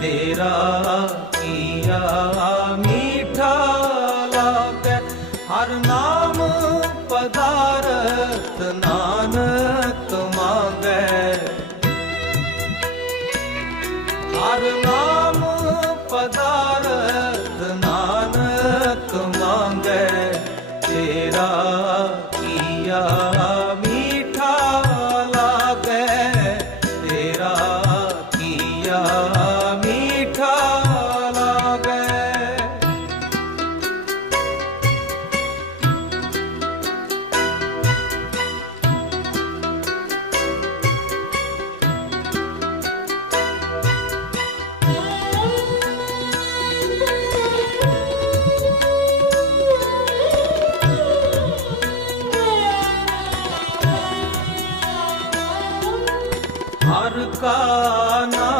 ਤੇਰਾ ਕੀਆ ਮੀਠਾ ਲਾਗੈ। ਹਰ ਨਾਮ ਪਦਾਰਥ ਨਾਨਕ ਮੰਗੈ। ਹਰ ਨਾਮ ਪਦਾਰਥ ਨਾਨਕ ਮੰਗੈ। ਤੇਰਾ ਕੀਆ ਮੀਠਾ ਲਾਗੈ। ਤੇਰਾ ਕੀਆ हर का ना